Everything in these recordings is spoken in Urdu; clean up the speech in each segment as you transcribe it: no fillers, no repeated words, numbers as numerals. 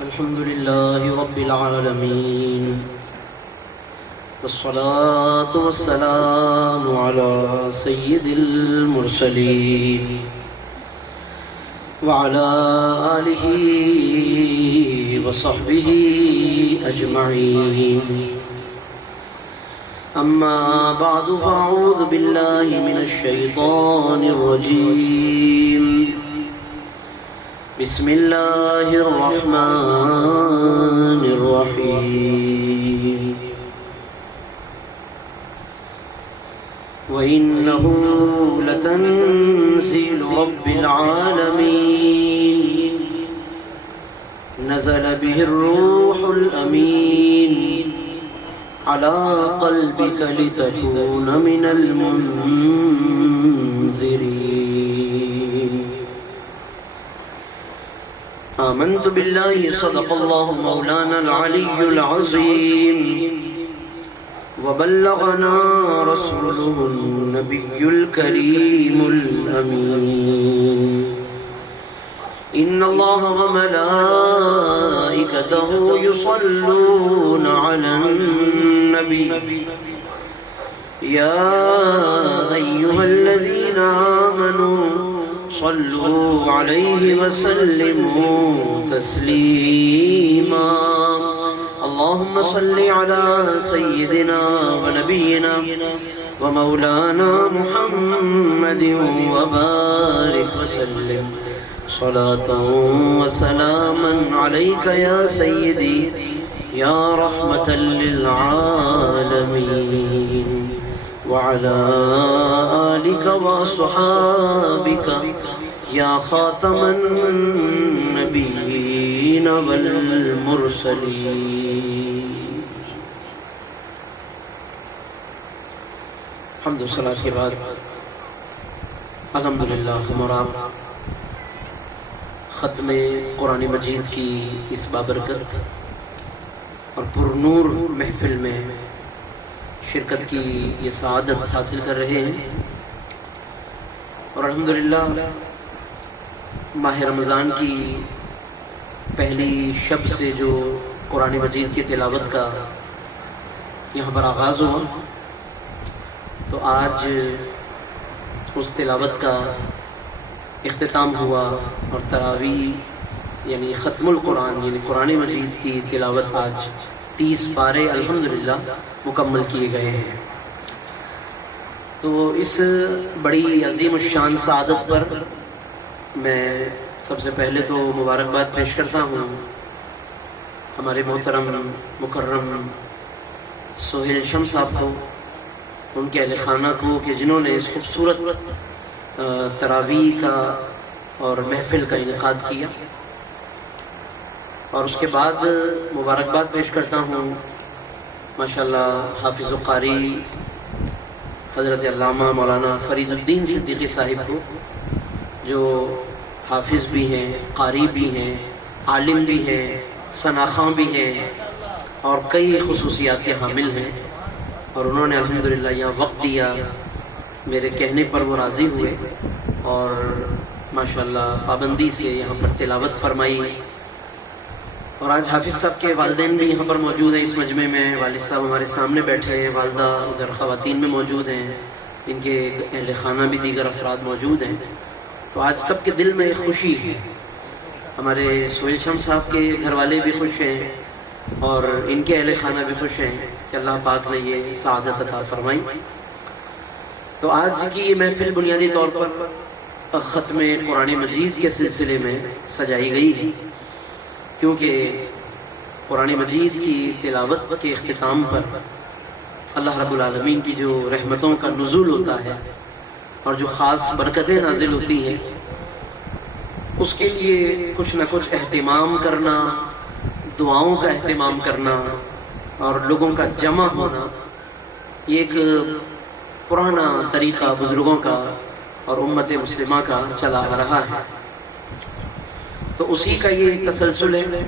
الحمد لله رب العالمين والصلاة والسلام على سيد المرسلين وعلى آله وصحبه أجمعين. أما بعد فأعوذ بالله من الشيطان الرجيم. بسم الله الرحمن الرحيم. وإنه لتنزيل رب العالمين نزل به الروح الأمين على قلبك لتكون من المنذرين. آمنت بالله صدق الله مولانا العلي العظيم وبلغنا رسوله النبي الكريم الأمين. إن الله وملائكته يصلون على النبي يا أيها الذين آمنوا صلوا عليه وسلموا تسليما. اللهم صل على سيدنا ونبينا ومولانا محمد وبارك وسلم صلاة وسلاما عليك يا سيدي يا رحمة للعالمين وعلى آلك وأصحابك يا خاتم النبيين والمرسلين. حمد و صلاۃ کے بعد الحمدللہ ہم اور آپ ختم قرآن مجید کی اس بابرکت اور پرنور محفل میں شرکت کی یہ سعادت حاصل کر رہے ہیں، اور الحمدللہ ماہ رمضان کی پہلی شب سے جو قرآن مجید کی تلاوت کا یہاں پر آغاز ہوا، تو آج اس تلاوت کا اختتام ہوا، اور تراویح یعنی ختم القرآن یعنی قرآن مجید کی تلاوت آج 30 پارے الحمدللہ مکمل کیے گئے ہیں. تو اس بڑی عظیم الشان سعادت پر میں سب سے پہلے تو مبارکباد پیش کرتا ہوں ہمارے محترم مکرم سہیل شمس صاحب کو، ان کے اہل خانہ کو، کہ جنہوں نے اس خوبصورت تراویح کا اور محفل کا انعقاد کیا. اور اس کے بعد مبارکباد پیش کرتا ہوں ماشاءاللہ حافظ و قاری حضرت علامہ مولانا فرید الدین صدیقی صاحب کو، جو حافظ بھی ہیں، قاری بھی ہیں، عالم بھی ہیں، ثناخواں بھی ہیں، اور کئی خصوصیات کے حامل ہیں. اور انہوں نے الحمدللہ یہاں وقت دیا، میرے کہنے پر وہ راضی ہوئے اور ماشاءاللہ پابندی سے یہاں پر تلاوت فرمائی. اور آج حافظ صاحب کے والدین بھی یہاں پر موجود ہیں اس مجمع میں. والد صاحب ہمارے سامنے بیٹھے ہیں، والدہ ادھر خواتین میں موجود ہیں، ان کے اہل خانہ بھی دیگر افراد موجود ہیں. تو آج سب کے دل میں خوشی ہے. ہمارے سہیل شمس صاحب کے گھر والے بھی خوش ہیں اور ان کے اہل خانہ بھی خوش ہیں کہ اللہ پاک نے یہ سعادت عطا فرمائی. تو آج کی یہ محفل بنیادی طور پر ختم قرآن مجید کے سلسلے میں سجائی گئی ہے، کیونکہ قرآن مجید کی تلاوت کے اختتام پر اللہ رب العالمین کی جو رحمتوں کا نزول ہوتا ہے اور جو خاص برکتیں نازل ہوتی ہیں، اس کے لیے کچھ نہ کچھ اہتمام کرنا، دعاؤں کا اہتمام کرنا اور لوگوں کا جمع ہونا، یہ ایک پرانا طریقہ بزرگوں کا اور امت مسلمہ کا چلا آ رہا ہے. تو اسی کا یہ ایک تسلسل ہے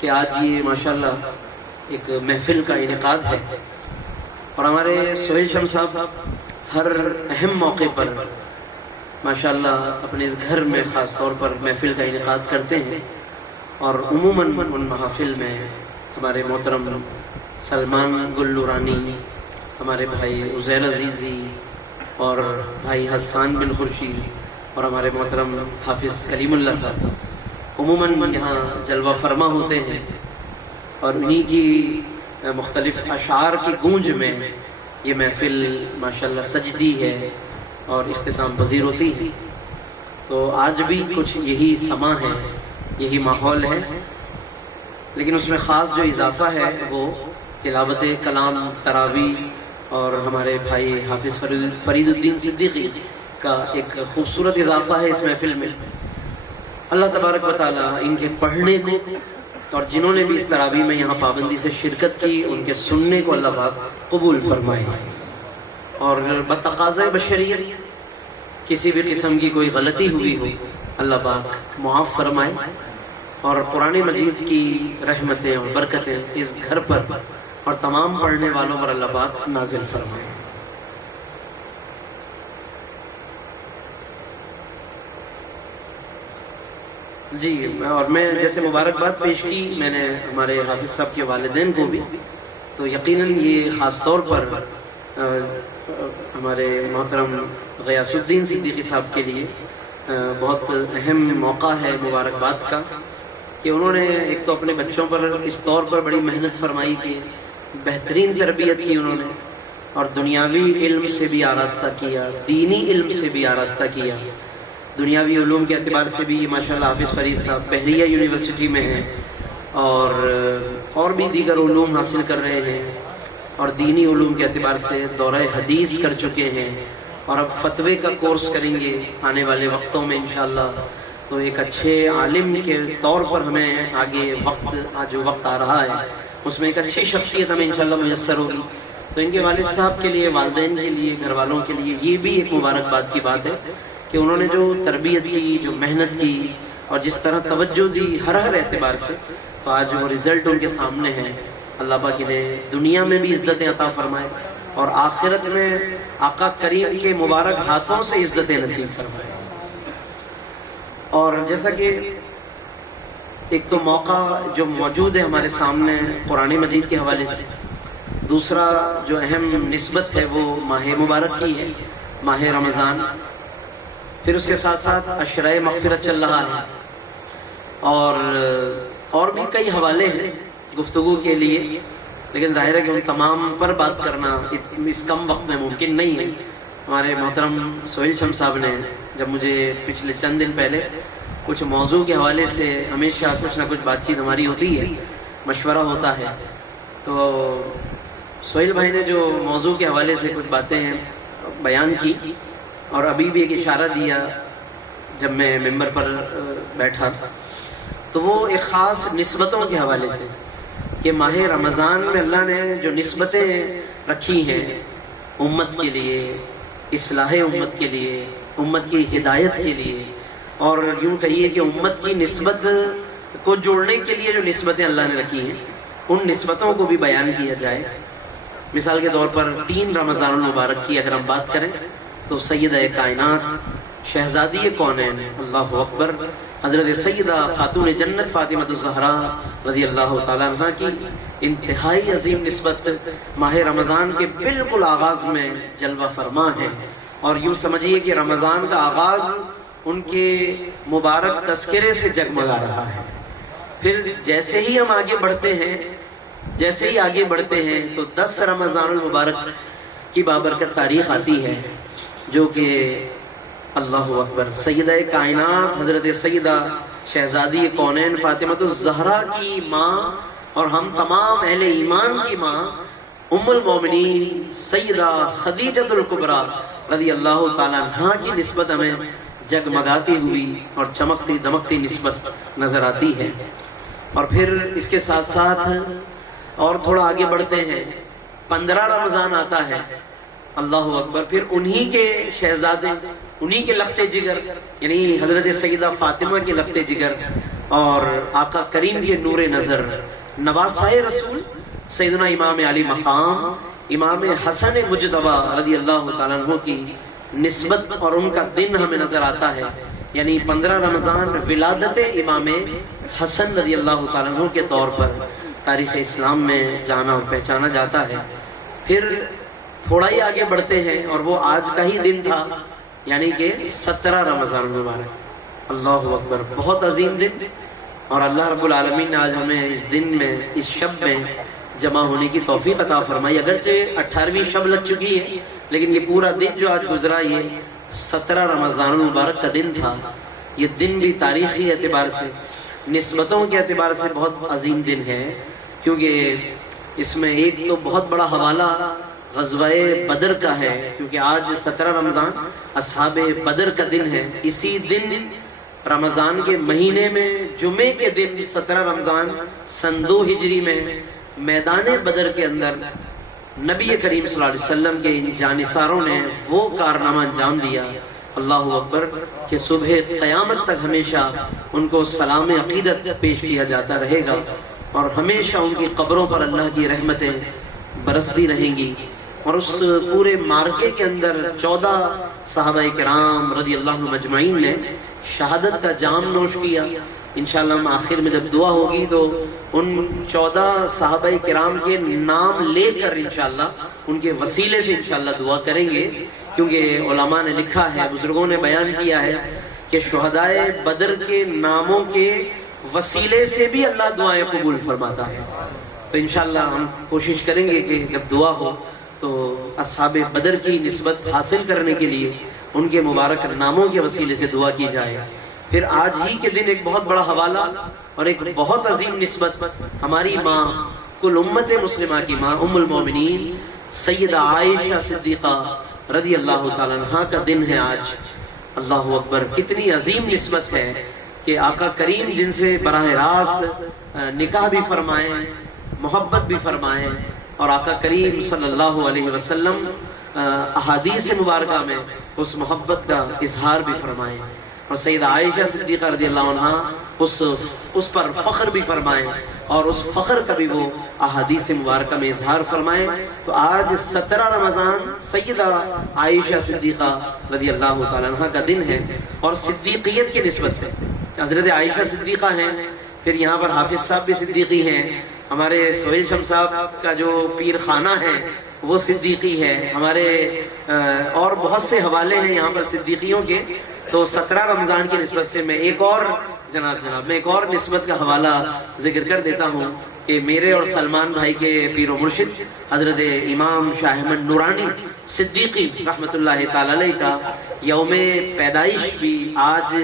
کہ آج یہ ماشاءاللہ ایک محفل کا انعقاد ہے. اور ہمارے سہیل شمس صاحب ہر اہم موقع پر ماشاءاللہ اپنے اس گھر میں خاص طور پر محفل کا انعقاد کرتے ہیں. اور عموماً ان محافل میں ہمارے محترم سلمان گل نورانی، ہمارے بھائی عزیر عزیزی اور بھائی حسان بن خورشید اور ہمارے محترم حافظ کلیم اللہ صاحب عموماً یہاں جلوہ فرما ہوتے ہیں، اور انہی کی مختلف اشعار کی گونج میں یہ محفل ماشاءاللہ سجتی ہے اور اختتام پذیر ہوتی ہے۔ تو آج بھی کچھ یہی سما ہے، یہی ماحول ہے، لیکن اس میں خاص جو اضافہ ہے وہ تلاوت کلام، تراویح اور ہمارے بھائی حافظ فرید الدین صدیقی کا ایک خوبصورت اضافہ ہے اس محفل میں۔ اللہ تبارک و تعالیٰ ان کے پڑھنے کو اور جنہوں نے بھی اس تراویح میں یہاں پابندی سے شرکت کی ان کے سننے کو اللہ پاک قبول فرمائے، اور بتقاضۂ بشریت کسی بھی قسم کی کوئی غلطی ہوئی ہو اللہ پاک معاف فرمائے، اور قرآن مجید کی رحمتیں اور برکتیں اس گھر پر اور تمام پڑھنے والوں پر اللہ پاک نازل فرمائے۔ جی، اور میں جیسے مبارکباد پیش کی میں نے ہمارے حافظ صاحب کے والدین کو بھی، تو یقیناً یہ خاص طور پر ہمارے محترم غیاث الدین صدیقی صاحب کے لیے بہت اہم موقع ہے مبارکباد کا، کہ انہوں نے ایک تو اپنے بچوں پر اس طور پر بڑی محنت فرمائی کہ بہترین تربیت کی انہوں نے، اور دنیاوی علم سے بھی آراستہ کیا، دینی علم سے بھی آراستہ کیا۔ دنیاوی علوم کے اعتبار سے بھی ماشاءاللہ حافظ فرید صاحب بحریہ یونیورسٹی میں ہیں، اور بھی دیگر علوم حاصل کر رہے ہیں، اور دینی علوم کے اعتبار سے دورہ حدیث کر چکے ہیں، اور اب فتوے کا کورس کریں گے آنے والے وقتوں میں انشاءاللہ۔ تو ایک اچھے عالم کے طور پر ہمیں آگے جو وقت آ رہا ہے اس میں ایک اچھی شخصیت ہمیں انشاءاللہ میسر ہوگی۔ تو ان کے والد صاحب کے لیے، والدین کے لیے، گھر والوں کے لیے یہ بھی ایک مبارکباد کی بات ہے کہ انہوں نے جو تربیت کی، جو محنت کی، اور جس طرح توجہ دی ہر اعتبار سے، تو آج وہ رزلٹ ان کے سامنے ہے۔ اللہ پاک انہیں دنیا میں بھی عزتیں عطا فرمائے اور آخرت میں آقا کریم کے مبارک ہاتھوں سے عزتیں نصیب فرمائے۔ اور جیسا کہ ایک تو موقع جو موجود ہے ہمارے سامنے قرآن مجید کے حوالے سے، دوسرا جو اہم نسبت ہے وہ ماہ مبارک کی ہے، ماہ رمضان، پھر اس کے ساتھ ساتھ عشرۂ مغفرت چل رہا ہے، اور بھی کئی حوالے ہیں گفتگو کے لیے، لیکن ظاہر ہے کہ ان تمام پر بات کرنا اس کم وقت میں ممکن نہیں ہے۔ ہمارے محترم سہیل شم صاحب نے جب مجھے پچھلے چند دن پہلے کچھ موضوع کے حوالے سے، ہمیشہ کچھ نہ کچھ بات چیت ہماری ہوتی ہے، مشورہ ہوتا ہے، تو سہیل بھائی نے جو موضوع کے حوالے سے کچھ باتیں بیان کی، اور ابھی بھی ایک اشارہ دیا جب میں ممبر پر بیٹھا، تو وہ ایک خاص نسبتوں کے حوالے سے کہ ماہ رمضان میں اللہ نے جو نسبتیں رکھی ہیں امت کے لیے، اصلاح امت کے لیے، امت کی ہدایت کے لیے، اور یوں کہیے کہ امت کی نسبت کو جوڑنے کے لیے جو نسبتیں اللہ نے رکھی ہیں ان نسبتوں کو بھی بیان کیا جائے۔ مثال کے طور پر 3 رمضان المبارک کی اگر ہم بات کریں تو سیدہ کائنات، شہزادی کونین، اللہ اکبر، حضرت سیدہ خاتون جنت فاطمہ الزہرا رضی اللہ تعالیٰ عنہ کی انتہائی عظیم نسبت ماہ رمضان کے بالکل آغاز میں جلوہ فرما ہے، اور یوں سمجھیے کہ رمضان کا آغاز ان کے مبارک تذکرے سے جگمگا رہا ہے۔ پھر جیسے ہی ہم آگے بڑھتے ہیں تو 10 رمضان المبارک کی بابرکت تاریخ آتی ہے، جو کہ اللہ اکبر، سیدہ کائنات حضرت سیدہ شہزادی کونین فاطمہ الزہرا کی ماں اور ہم تمام اہل ایمان کی ماں ام المومنین سیدہ خدیجۃ الکبریٰ رضی اللہ تعالیٰ عنہ کی نسبت ہمیں جگمگاتی ہوئی اور چمکتی دمکتی نسبت نظر آتی ہے۔ اور پھر اس کے ساتھ ساتھ اور تھوڑا آگے بڑھتے ہیں، 15 رمضان آتا ہے، اللہ اکبر، پھر انہی کے شہزادے، انہی کے لخت جگر، یعنی حضرت سیدہ فاطمہ کے لخت جگر اور آقا کریم کے نور نظر، نواسۂ رسول سیدنا امام علی مقام، امام حسن مجتبی رضی اللہ تعالیٰ عنہ کی نسبت اور ان کا دن ہمیں نظر آتا ہے، یعنی 15 رمضان ولادت امام حسن رضی اللہ تعالیٰ عنہ کے طور پر تاریخ اسلام میں جانا اور پہچانا جاتا ہے۔ پھر تھوڑا ہی آگے بڑھتے ہیں اور وہ آج کا ہی دن تھا، یعنی کہ 17 رمضان المبارک۔ اللہ اکبر، بہت عظیم دن، اور اللہ رب العالمین نے آج ہمیں اس دن میں، اس شب میں جمع ہونے کی توفیق عطا فرمائی۔ اگرچہ 18ویں شب لگ چکی ہے، لیکن یہ پورا دن جو آج گزرا یہ 17 رمضان المبارک کا دن تھا۔ یہ دن بھی تاریخی اعتبار سے، نسبتوں کے اعتبار سے بہت عظیم دن ہے، کیونکہ اس میں ایک تو بہت بڑا حوالہ غزوہ بدر کا ہے، کیونکہ آج 17 رمضان اصحاب بدر کا دن ہے۔ اسی دن رمضان کے مہینے میں جمعے کے دن 17 رمضان سن 2 ہجری میں میدان بدر کے اندر نبی کریم صلی اللہ علیہ وسلم کے ان جانثاروں نے وہ کارنامہ انجام دیا، اللہ اکبر، کہ صبح قیامت تک ہمیشہ ان کو سلام عقیدت پیش کیا جاتا رہے گا، اور ہمیشہ ان کی قبروں پر اللہ کی رحمتیں برستی رہیں گی۔ اور اس پورے مارکے کے اندر 14 صحابہ کرام رضی اللہ عنہم مجمعین نے شہادت کا جام نوش کیا۔ انشاءاللہ ہم آخر میں جب دعا ہوگی تو ان 14 صحابہ کرام کے نام لے کر انشاءاللہ ان کے وسیلے سے انشاءاللہ دعا کریں گے، کیونکہ علماء نے لکھا ہے، بزرگوں نے بیان کیا ہے کہ شہدائے بدر کے ناموں کے وسیلے سے بھی اللہ دعائیں قبول فرماتا ہے۔ تو انشاءاللہ ہم کوشش کریں گے کہ جب دعا ہو تو اصحاب بدر کی نسبت حاصل کرنے کے لیے ان کے مبارک ناموں کے وسیلے سے دعا کی جائے۔ پھر آج ہی کے دن ایک بہت بڑا حوالہ اور ایک بہت عظیم نسبت ہماری ماں، کل امت مسلمہ کی ماں، ام المومنین سیدہ عائشہ صدیقہ رضی اللہ تعالیٰ عنہا کا دن ہے آج۔ اللہ اکبر، کتنی عظیم نسبت ہے کہ آقا کریم جن سے براہ راست نکاح بھی فرمائیں، محبت بھی فرمائیں، اور آقا کریم صلی اللہ علیہ وسلم احادیث مبارکہ میں اس محبت کا اظہار بھی فرمائیں، اور سیدہ عائشہ صدیقہ رضی اللہ عنہا اس پر فخر بھی فرمائیں، اور اس فخر کا بھی وہ احادیث مبارکہ میں اظہار فرمائیں۔ تو آج 17 رمضان سیدہ عائشہ صدیقہ رضی اللہ تعالیٰ عنہا کا دن ہے، اور صدیقیت کی نسبت سے حضرت عائشہ صدیقہ ہیں، پھر یہاں پر حافظ صاحب بھی صدیقی ہیں، ہمارے سہیل شم صاحب کا جو پیر خانہ ہے وہ صدیقی ہے، ہمارے اور بہت سے حوالے ہیں یہاں پر صدیقیوں کے۔ تو 17 رمضان کی نسبت سے میں ایک اور نسبت کا حوالہ ذکر کر دیتا ہوں کہ میرے اور سلمان بھائی کے پیر و مرشد حضرت امام شاہ احمد نورانی صدیقی رحمت اللہ تعالی علیہ کا یوم پیدائش بھی آج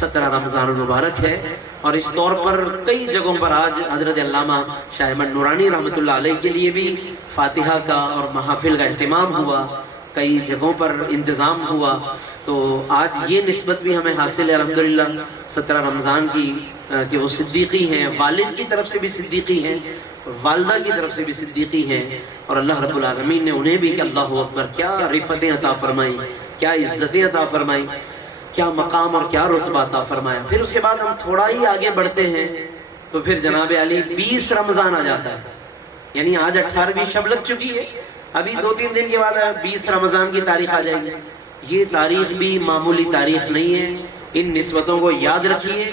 17 رمضان المبارک ہے، اور اس طور پر کئی جگہوں پر آج حضرت علامہ شاہ احمد نورانی رحمت اللہ علیہ کے لیے بھی فاتحہ کا اور محافل کا اہتمام ہوا، کئی جگہوں پر انتظام ہوا۔ تو آج یہ نسبت بھی ہمیں حاصل ہے الحمدللہ 17 رمضان کی، کہ وہ صدیقی ہیں، والد کی طرف سے بھی صدیقی ہیں، والدہ کی طرف سے بھی صدیقی ہیں، اور اللہ رب العالمین نے انہیں بھی کہ اللہ اکبر کیا رفتیں عطا فرمائی، کیا عزتیں عطا فرمائی، کیا مقام اور کیا رتبہ عطا فرمایا۔ پھر اس کے بعد ہم تھوڑا ہی آگے بڑھتے ہیں تو پھر جناب علی 20 رمضان آ جاتا ہے، یعنی آج 18ویں شب لگ چکی ہے، ابھی 2-3 دن کے بعد 20 رمضان کی تاریخ آ جائے گی۔ یہ تاریخ بھی معمولی تاریخ نہیں ہے، ان نسبتوں کو یاد رکھیے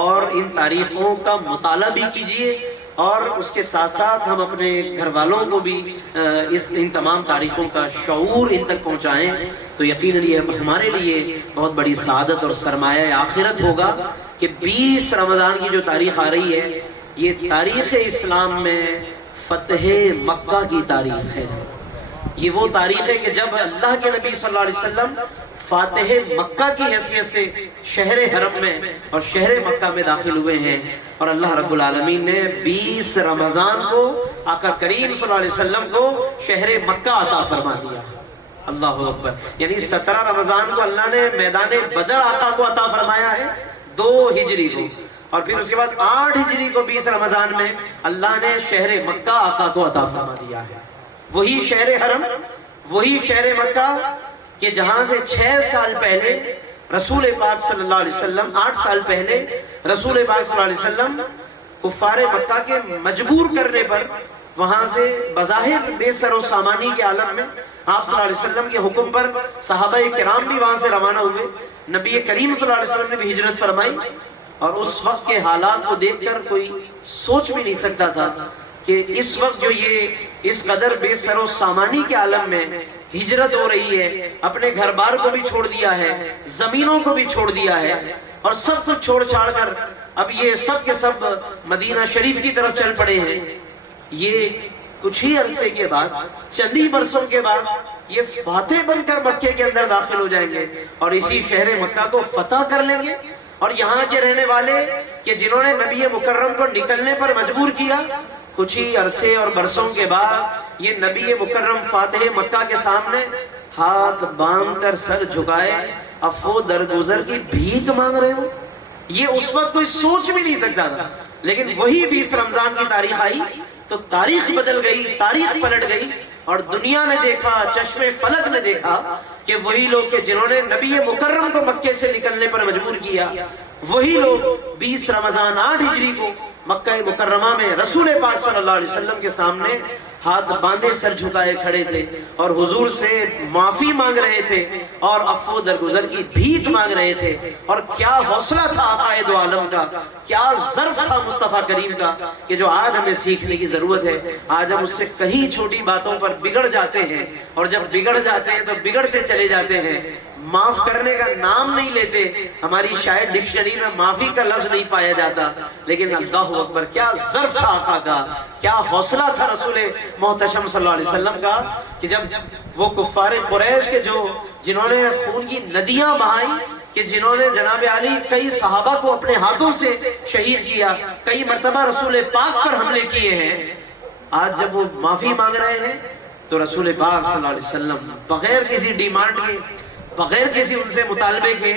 اور ان تاریخوں کا مطالعہ بھی کیجیے، اور اس کے ساتھ ساتھ ہم اپنے گھر والوں کو بھی ان تمام تاریخوں کا شعور ان تک پہنچائیں، تو یقیناً یہ ہمارے لیے بہت بڑی سعادت اور سرمایہ آخرت ہوگا کہ 20 رمضان کی جو تاریخ آ رہی ہے یہ تاریخ اسلام میں فتح مکہ کی تاریخ ہے۔ یہ وہ تاریخ ہے کہ جب اللہ کے نبی صلی اللہ علیہ وسلم فاتح مکہ کی حیثیت سے شہر حرم میں اور شہر مکہ میں داخل ہوئے ہیں، اور اللہ رب العالمین نے 20 رمضان کو آقا کریم صلی اللہ علیہ وسلم کو شہر مکہ عطا فرما دیا۔ اللہ اکبر، یعنی 17 رمضان کو اللہ نے میدان بدر آقا کو عطا فرمایا ہے 2 ہجری کو، اور پھر اس کے بعد 8 ہجری کو 20 رمضان میں اللہ نے شہر مکہ آقا کو عطا فرما دیا ہے۔ وہی شہر حرم، وہی شہر مکہ کہ جہاں سے 6 سال پہلے رسول پاک صلی اللہ علیہ وسلم، 8 سال پہلے رسول پاک صلی اللہ علیہ وسلم کفار مکہ کے مجبور کرنے پر وہاں سے بظاہر بے سر و سامانی کے عالم میں آپ صلی اللہ علیہ وسلم کے حکم پر صحابہ کرام بھی وہاں سے روانہ ہوئے، نبی کریم صلی اللہ علیہ وسلم نے بھی ہجرت فرمائی، اور اس وقت کے حالات کو دیکھ کر کوئی سوچ بھی نہیں سکتا تھا کہ اس وقت جو یہ اس قدر بے سر و سامانی کے عالم میں ہجرت ہو رہی ہے، اپنے گھر بار کو بھی چھوڑ دیا ہے، زمینوں کو بھی چھوڑ دیا ہے، اور سب کچھ چھوڑ چھاڑ کر اب یہ سب کے سب مدینہ شریف کی طرف چل پڑے ہیں۔ یہ کچھ ہی عرصے کے بعد، چند ہی برسوں کے بعد یہ فاتح بن کر مکے کے اندر داخل ہو جائیں گے اور اسی شہر مکہ کو فتح کر لیں گے۔ اور یہاں کے رہنے والے کہ جنہوں نے نبی مکرم کو نکلنے پر مجبور کیا، کچھ ہی عرصے اور برسوں کے بعد یہ نبی مکرم فاتح مکہ کے سامنے ہاتھ باندھ کر سر جھکائے عفو درگزر کی بھیک مانگ رہے ہو۔ یہ اس وقت کوئی سوچ بھی نہیں سکتا تھا، لیکن وہی 20 رمضان کی تاریخ آئی تو تاریخ بدل گئی، تاریخ پلٹ گئی، اور دنیا نے دیکھا، چشم فلک نے دیکھا کہ وہی لوگ کہ جنہوں نے نبی مکرم کو مکے سے نکلنے پر مجبور کیا، وہی لوگ 20 رمضان 8 ہجری کو مکہ مکرمہ میں رسول پاک صلی اللہ علیہ وسلم کے سامنے ہاتھ باندھے سر جھکائے کھڑے تھے اور حضور سے معافی مانگ رہے تھے اور عفو درگزر کی بھیک مانگ رہے تھے۔ اور کیا حوصلہ تھا آقا دو عالم کا، کیا ظرف تھا مصطفیٰ کریم کا کہ جو آج ہمیں سیکھنے کی ضرورت ہے۔ آج ہم اس سے کہیں چھوٹی باتوں پر بگڑ جاتے ہیں، اور جب بگڑ جاتے ہیں تو بگڑتے چلے جاتے ہیں، معاف کرنے کا نام نہیں لیتے۔ ہماری شاید ڈکشنری میں معافی کا لفظ نہیں پایا جاتا، لیکن اللہ اکبر کیا ظرف تھا آقا کا، کیا حوصلہ تھا رسول محتشم صلی اللہ علیہ وسلم کا کہ جب وہ کفار قریش کے جنہوں نے خون کی ندیاں بہائیں، کہ جنہوں نے جناب علی کئی صحابہ کو اپنے ہاتھوں سے شہید کیا، کئی مرتبہ رسول پاک پر حملے کیے ہیں، آج جب وہ معافی مانگ رہے ہیں تو رسول پاک صلی اللہ علیہ وسلم بغیر کسی ڈیمانڈ کے، بغیر کسی ان سے مطالبے کے،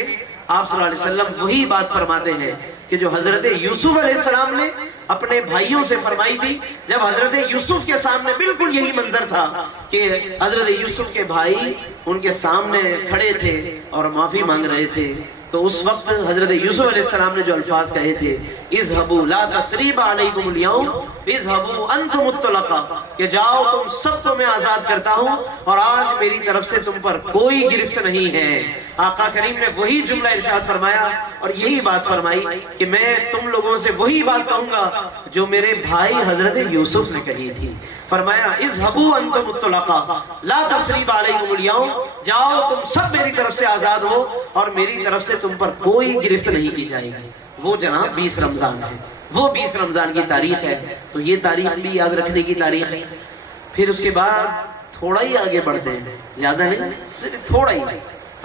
آپ صلی اللہ علیہ وسلم وہی بات فرماتے ہیں کہ جو حضرت یوسف علیہ السلام نے اپنے بھائیوں سے فرمائی تھی، جب حضرت یوسف کے سامنے بالکل یہی منظر تھا کہ حضرت یوسف کے بھائی ان کے سامنے کھڑے تھے اور معافی مانگ رہے تھے، تو اس وقت حضرت یوسف علیہ السلام نے جو الفاظ کہے تھے، اذهبوا لا تثریب علیکم اليوم اذهبوا انتم الطلقاء، کہ جاؤ تم سب کو میں آزاد کرتا ہوں اور آج میری طرف سے تم پر کوئی گرفت نہیں ہے۔ آقا کریم نے وہی جملہ ارشاد فرمایا اور یہی بات فرمائی کہ میں تم لوگوں سے وہی بات کہوں گا جو میرے بھائی حضرت یوسف نے کہی تھی۔ فرمایا اذهبوا انتم الطلقاء لا تثریب علیکم اليوم، جاؤ تم سب میری طرف سے آزاد ہو اور میری طرف سے تم پر کوئی گرفت نہیں کی جائے گی۔ وہ جناب 20 رمضان ہے، وہ 20 رمضان کی تاریخ ہے، تو یہ تاریخ بھی یاد رکھنے کی تاریخ ہے۔ پھر اس کے بعد تھوڑا ہی آگے بڑھتے ہیں، زیادہ نہیں، صرف تھوڑا ہی،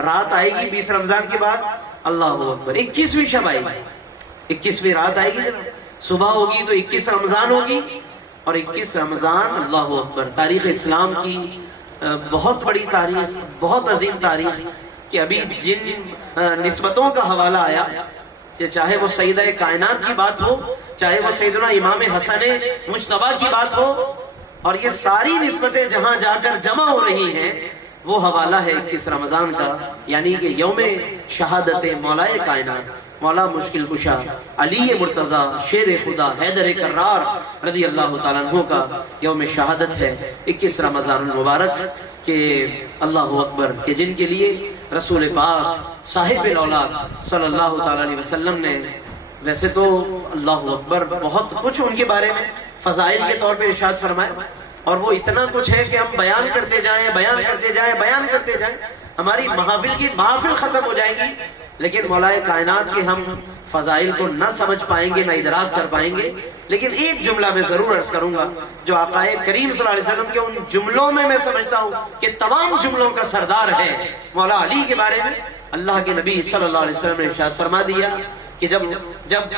رات آئے گی 20 رمضان کے بعد، اللہ اکبر 21ویں شب آئے گی، 21ویں رات آئے گی، صبح ہوگی تو 21 رمضان ہوگی، اور 21 رمضان اللہ اکبر تاریخ اسلام کی بہت بڑی تاریخ، بہت عظیم تاریخ، کہ ابھی جن نسبتوں کا حوالہ آیا کہ چاہے وہ سیدہ کائنات کی بات ہو، چاہے وہ سیدنا امام حسن مجتبیٰ کی بات ہو، اور یہ ساری نسبتیں جہاں جا کر جمع ہو رہی ہیں، وہ حوالہ ہے 21 رمضان کا، یعنی کہ یوم شہادت مولائے کائنات، مولا مشکل کشا علی مرتضیٰ شیر خدا حیدر کرار رضی اللہ تعالیٰ عنہ کا یوم شہادت ہے 21 رمضان المبارک، کہ اللہ اکبر کہ جن کے لیے رسول پاک صاحب الاولاد صلی اللہ تعالیٰ علیہ وسلم نے، ویسے تو اللہ اکبر بہت کچھ ان کے بارے میں فضائل کے طور پہ ارشاد فرمائے، اور وہ اتنا کچھ ہے کہ ہم بیان کرتے جائیں، بیان کرتے جائیں، بیان کرتے جائیں، ہماری محافل کی محافل ختم ہو جائیں گی، لیکن مولا کائنات کے ہم فضائل کو نہ سمجھ پائیں گے، نہ ادراک کر پائیں گے۔ لیکن ایک جملہ میں ضرور عرض کروں گا جو آقا کریم صلی اللہ علیہ وسلم کے ان جملوں میں سمجھتا ہوں کہ تمام جملوں کا سردار ہے، مولا علی کے بارے میں اللہ کے نبی صلی اللہ علیہ وسلم نے ارشاد فرما دیا کہ جب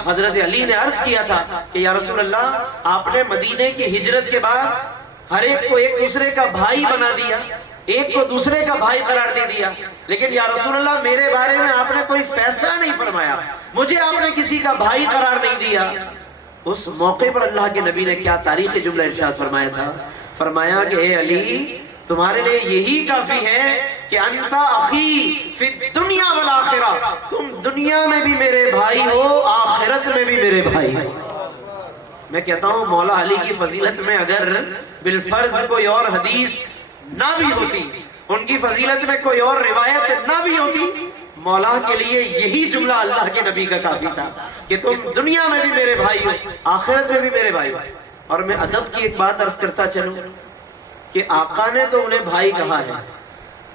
حضرت علی نے عرض کیا تھا کہ یا رسول اللہ، آپ نے مدینے کی ہجرت کے بعد ہر ایک کو ایک دوسرے کا بھائی بنا دیا، ایک کو دوسرے کا بھائی قرار دے دیا، لیکن یا رسول اللہ میرے بارے میں آپ نے کوئی فیصلہ نہیں فرمایا، مجھے آپ نے کسی کا بھائی قرار نہیں دیا۔ اس موقع پر اللہ کے نبی نے کیا تاریخی جملہ ارشاد فرمایا تھا، فرمایا کہ اے علی، تمہارے لیے یہی کافی ہے کہ انت اخی فی الدنیا والآخرہ، تم دنیا میں بھی میرے بھائی ہو، آخرت میں بھی میرے بھائی ہو۔ میں کہتا ہوں مولا علی کی فضیلت میں اگر بالفرض کوئی اور حدیث نہ بھی ہوتی، ان کی فضیلت میں کوئی اور روایت نہ بھی ہوتی، مولا کے لیے یہی جملہ اللہ کے نبی کا کافی تھا کہ تم دنیا میں بھی میرے بھائی ہو، آخرت میں بھی میرے بھائی ہو۔ اور میں ادب کی ایک بات عرض کرتا چلوں کہ آقا نے تو انہیں بھائی کہا ہے،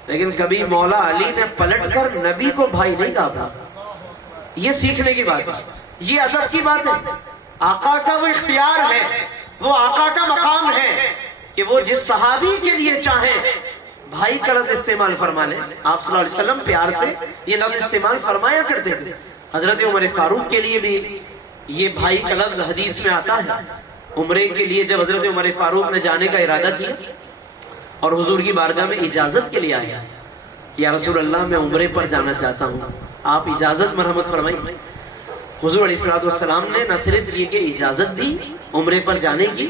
لیکن کبھی مولا علی نے پلٹ کر نبی کو بھائی نہیں کہا۔ یہ سیکھنے کی بات ہے، یہ ادب کی بات ہے۔ آقا کا وہ اختیار ہے، وہ آقا کا مقام ہے کہ وہ جس صحابی کے لیے چاہیں بھائی کا لفظ استعمال فرما لیں۔ آپ صلی اللہ علیہ وسلم پیار سے یہ لفظ استعمال فرمایا کرتے تھے۔ حضرت عمر فاروق کے لیے بھی یہ بھائی کا لفظ حدیث میں آتا ہے۔ عمرے کے لیے جب حضرت عمر فاروق نے جانے کا ارادہ کیا اور حضور کی بارگاہ میں اجازت کے لیے آیا، یا رسول اللہ میں عمرے پر جانا چاہتا ہوں، آپ اجازت مرحمت فرمائیں۔ حضور علیہ السلام نے نہ صرف یہ کہ اجازت دی عمرے پر جانے کی،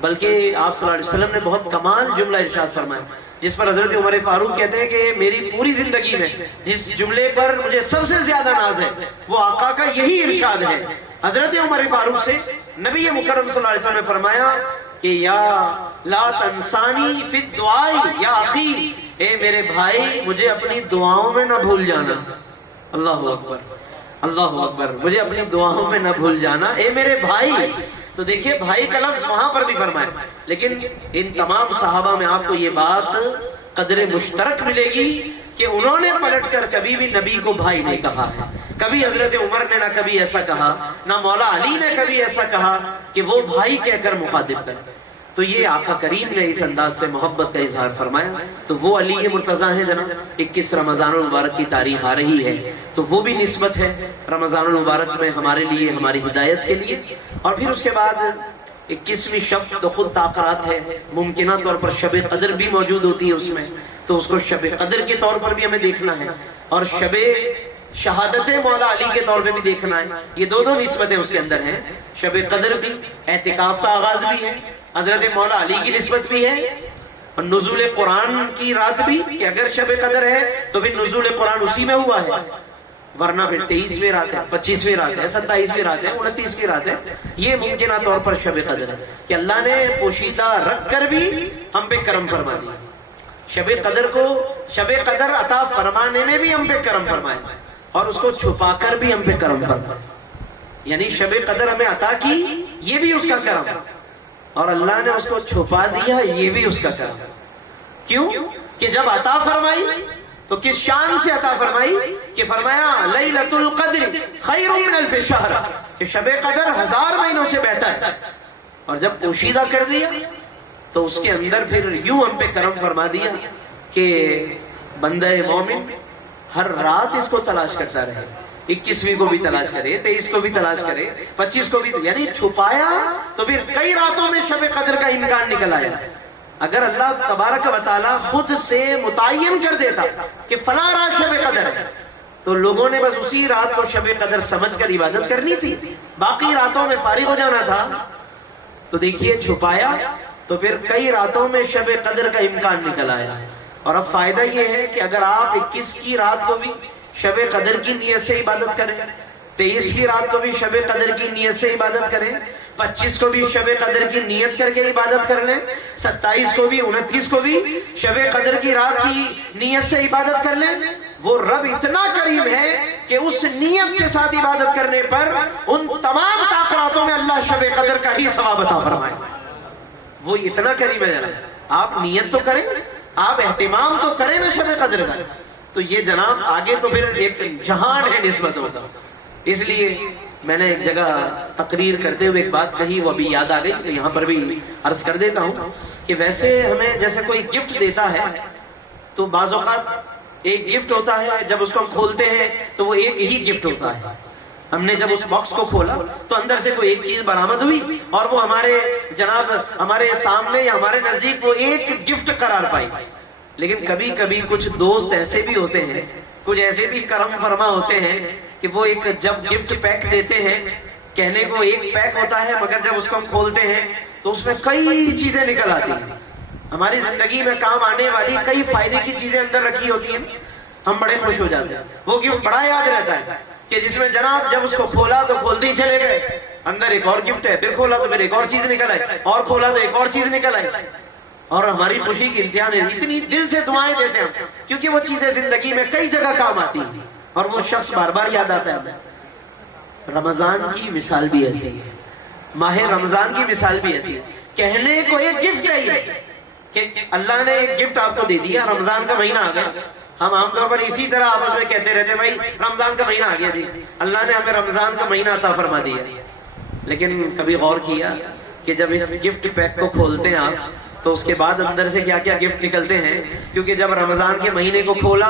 بلکہ آپ صلی اللہ علیہ وسلم نے بہت کمال جملہ ارشاد فرمایا، جس پر حضرت عمر فاروق کہتے ہیں کہ میری پوری زندگی میں جس جملے پر مجھے سب سے زیادہ ناز ہے وہ آقا کا یہی ارشاد ہے۔ حضرت عمر فاروق سے نبی مکرم صلی اللہ علیہ وسلم نے فرمایا کہ یا لا تنسانی فی الدعاء یا اخی، اے میرے بھائی مجھے اپنی دعاؤں میں نہ بھول جانا۔ اللہ اکبر، اللہ اکبر، مجھے اپنی دعاؤں میں نہ بھول جانا اے میرے بھائی۔ تو دیکھیے بھائی کا لفظ وہاں پر بھی فرمایا، لیکن ان تمام صحابہ میں آپ کو یہ بات قدر مشترک ملے گی کہ انہوں نے پلٹ کر کبھی بھی نبی کو بھائی نہیں کہا ہے۔ کبھی حضرت عمر نے نہ کبھی ایسا کہا، نہ مولا علی نے کبھی ایسا کہا کہ وہ بھائی کہہ کر مخاطب کرے۔ تو یہ آقا کریم نے اس انداز سے محبت کا اظہار فرمایا۔ تو وہ علی مرتضیٰ ہیں جناب۔ 21 رمضان المبارک کی تاریخ آ رہی ہے تو وہ بھی نسبت ہے رمضان المبارک میں ہمارے لیے، ہماری ہدایت کے لیے۔ اور پھر اس کے بعد 21ویں شب تو خود تاقرات ہے، ممکنہ طور پر شب قدر بھی موجود ہوتی ہے اس میں، تو اس کو شب قدر کے طور پر بھی ہمیں دیکھنا ہے، اور شب شہادت مولا علی کے طور پہ بھی دیکھنا ہے۔ یہ دو نسبتیں اس کے اندر ہیں، شب قدر بھی، اعتکاف کا آغاز بھی ہے، حضرت مولا علی کی نسبت بھی ہے، اور نزول قرآن کی رات بھی، کہ اگر شب قدر ہے تو پھر نزول قرآن اسی میں ہوا ہے، ورنہ پھر 23ویں رات ہے، 25ویں رات ہے، 27ویں رات ہے، 29ویں رات ہے۔ یہ ممکنہ طور پر شب قدر ہے کہ اللہ نے پوشیدہ رکھ کر بھی ہم پہ کرم فرما دیا، شب قدر کو شب قدر عطا فرمانے میں بھی ہم پہ کرم فرمائے، اور اس کو چھپا کر بھی ہم پہ کرم فرمائے۔ یعنی شب قدر ہمیں عطا کی، یہ بھی اس کا کرم، اور اللہ نے اس کو چھپا دیا، یہ بھی اس کا کرم۔ کیوں کہ جب عطا فرمائی تو کس شان سے عطا فرمائی کہ فرمایا لیلۃ القدر خیر من الف شہر، کہ شب قدر 1000 مہینوں سے بہتر ہے۔ اور جب پوشیدہ کر دیا تو اس کے اندر پھر یوں ہم پہ کرم فرما دیا کہ بندہ مومن ہر رات اس کو تلاش کرتا رہے، 21ویں کو بھی تلاش کرے، 23 کو بھی تلاش کرے، 25 کو بھی، یعنی چھپایا تو پھر کئی راتوں میں شب قدر کا امکان نکل آیا۔ اگر اللہ تبارک و تعالی خود سے متعین کر دیتا کہ فلاں رات شب قدر ہے تو لوگوں نے بس اسی رات کو شب قدر سمجھ کر عبادت کرنی تھی، باقی راتوں میں فارغ ہو جانا تھا۔ تو دیکھیے چھپایا تو پھر کئی راتوں میں شب قدر کا امکان نکل آیا۔ اور اب فائدہ یہ ہے کہ اگر آپ 21 کی رات کو بھی شب قدر کی نیت سے عبادت کریں، 23 کی رات کو بھی شب قدر کی نیت سے عبادت کریں، 25 کو بھی شب قدر کی نیت کر کے عبادت کر لیں، 27 کو بھی 29 کو بھی شب قدر کی رات کی نیت سے عبادت کر لیں، وہ رب اتنا کریم ہے کہ اس نیت کے ساتھ عبادت کرنے پر ان تمام تاقراتوں میں اللہ شب قدر کا ہی ثواب عطا فرمائے۔ وہ اتنا کریم ہے جناب، آپ نیت تو کریں، آپ اہتمام تو کریں نا شب قدر کا، تو یہ جناب آگے تو پھر ایک جہان ہے نسبت ہوتا۔ اس لیے میں نے ایک جگہ تقریر کرتے ہوئے ایک بات کہی، وہ ابھی یاد آ گئی تو یہاں پر بھی عرض کر دیتا ہوں کہ ویسے ہمیں جیسے کوئی گفٹ دیتا ہے تو بعض اوقات ایک گفٹ ہوتا ہے، جب اس کو ہم کھولتے ہیں تو وہ ایک ہی گفٹ ہوتا ہے۔ ہم نے جب اس باکس کو کھولا تو اندر سے کوئی ایک چیز برآمد ہوئی اور وہ ہمارے جناب ہمارے سامنے یا ہمارے نزدیک وہ ایک گفٹ قرار پائی۔ لیکن کبھی کبھی کچھ دوست ایسے بھی ہوتے ہیں، کچھ ایسے بھی کرم فرما ہوتے ہیں کہ وہ ایک جب گفٹ پیک دیتے ہیں، کہنے کو ایک پیک ہوتا ہے مگر جب اس کو ہم کھولتے ہیں تو اس میں کئی چیزیں نکل آتی ہیں، ہماری زندگی میں کام آنے والی کئی فائدے کی چیزیں اندر رکھی ہوتی ہیں، ہم بڑے خوش ہو جاتے ہیں۔ وہ گفٹ بڑا یاد رہتا ہے کہ جس میں جناب جب اس کو کھولا تو کھولتے ہی چلے گئے، اندر ایک اور گفٹ ہے، پھر کھولا تو پھر ایک اور چیز نکل آئی، اور کھولا تو ایک اور چیز نکل آئی۔ اور ہماری خوشی کی امتحان ہے، اتنی دل سے دعائیں دیتے ہیں کیونکہ وہ چیزیں زندگی میں کئی جگہ کام آتی ہیں اور وہ شخص بار بار یاد آتا ہے. رمضان کی مثال بھی ایسی ہے، ماہ رمضان کی مثال بھی ایسی ہے. کہنے کو ایک گفٹ ہے کہ اللہ نے ایک گفٹ آپ کو دے دیا، رمضان کا مہینہ آ گیا. ہم عام طور پر اسی طرح آپس میں کہتے رہتے بھائی رمضان کا مہینہ آ گیا جی، اللہ نے ہمیں رمضان کا مہینہ عطا فرما دیا. لیکن کبھی غور کیا کہ جب اس گفٹ پیک کو کھولتے ہیں آپ تو اس کے بعد اندر سے کیا کیا گفٹ نکلتے ہیں؟ کیونکہ جب رمضان کے مہینے کو کھولا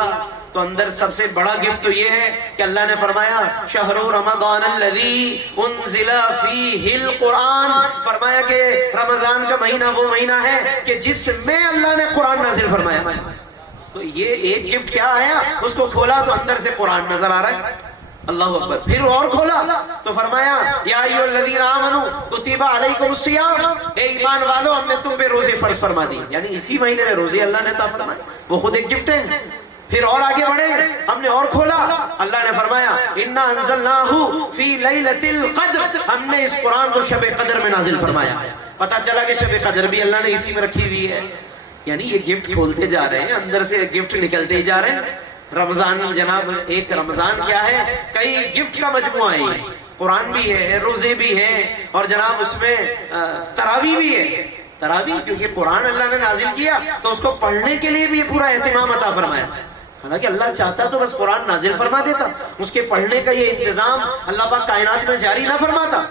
تو اندر سب سے بڑا گفٹ تو یہ ہے کہ اللہ نے فرمایا شہر رمضان الذی انزل فیہ القرآن، فرمایا کہ رمضان کا مہینہ وہ مہینہ ہے کہ جس میں اللہ نے قرآن نازل فرمایا. تو یہ ایک گفٹ کیا آیا، اس کو کھولا تو اندر سے قرآن نظر آ رہا ہے. اللہ اکبر. پھر اور کھولا تو فرمایا یا ایھا الذین آمنوا کتب علیکم الصیام، اے ایمان والو ہم نے تم پہ روزے فرض فرما دی. یعنی اسی مہینے میں روزے اللہ نے عطا فرمائے، وہ خود ایک گفٹ ہے. پھر اور آگے بڑھے، ہم نے اور کھولا، اللہ نے فرمایا انا انزلناہ فی لیلۃ القدر، ہم نے اس قرآن کو شب قدر میں نازل فرمایا. پتہ چلا کہ شب قدر بھی اللہ نے اسی میں رکھی ہوئی ہے. یعنی یہ گفٹ کھولتے جا رہے ہیں، اندر سے گفٹ نکلتے ہی جا رہے ہیں. رمضان جناب ایک رمضان کیا ہے، کئی گفٹ کا مجموعہ ہے. قرآن بھی ہے، روزے بھی ہیں، اور جناب اس میں تراویح بھی ہے. تراویح کیونکہ قرآن اللہ نے نازل کیا تو اس کو پڑھنے کے لیے بھی پورا اہتمام عطا فرمایا. حالانکہ اللہ چاہتا تو بس قرآن نازل فرما دیتا، اس کے پڑھنے کا یہ انتظام اللہ پاک کائنات میں جاری نہ فرماتا.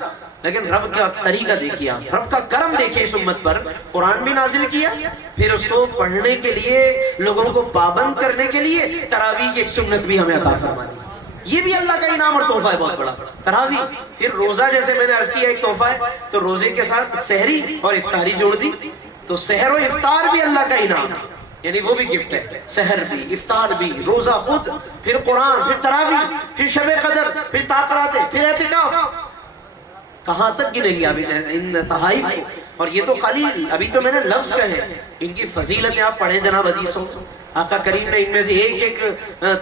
لیکن رب کا طریقہ دیکھیے، رب کا کرم دیکھیے اس امت پر. قرآن بھی نازل کیا، پھر اس کو پڑھنے کے لیے لوگوں کو پابند کرنے کے لیے تراویح کی ایک سنت بھی ہمیں عطا فرما دی. یہ بھی اللہ کا انعام اور تحفہ ہے بہت بڑا. تراویح، پھر روزہ جیسے میں نے عرض کیا ایک تحفہ ہے، تو روزے کے ساتھ سحری اور افطاری جوڑ دی. تو سحر و افطار بھی اللہ کا انعام، یعنی وہ بھی گفٹ ہے. سحر بھی، افطار بھی، روزہ خود، پھر قرآن، پھر تراویح، پھر شب قدر، پھر تعطرات، پھر اعتکاف. کہاں تک گنے گی ابھی ان تحائف. اور یہ تو خالی ابھی تو میں نے لفظ کہے، ان کی فضیلتیں آپ پڑھیں جناب حدیثوں. آقا کریم نے ان میں سے ایک ایک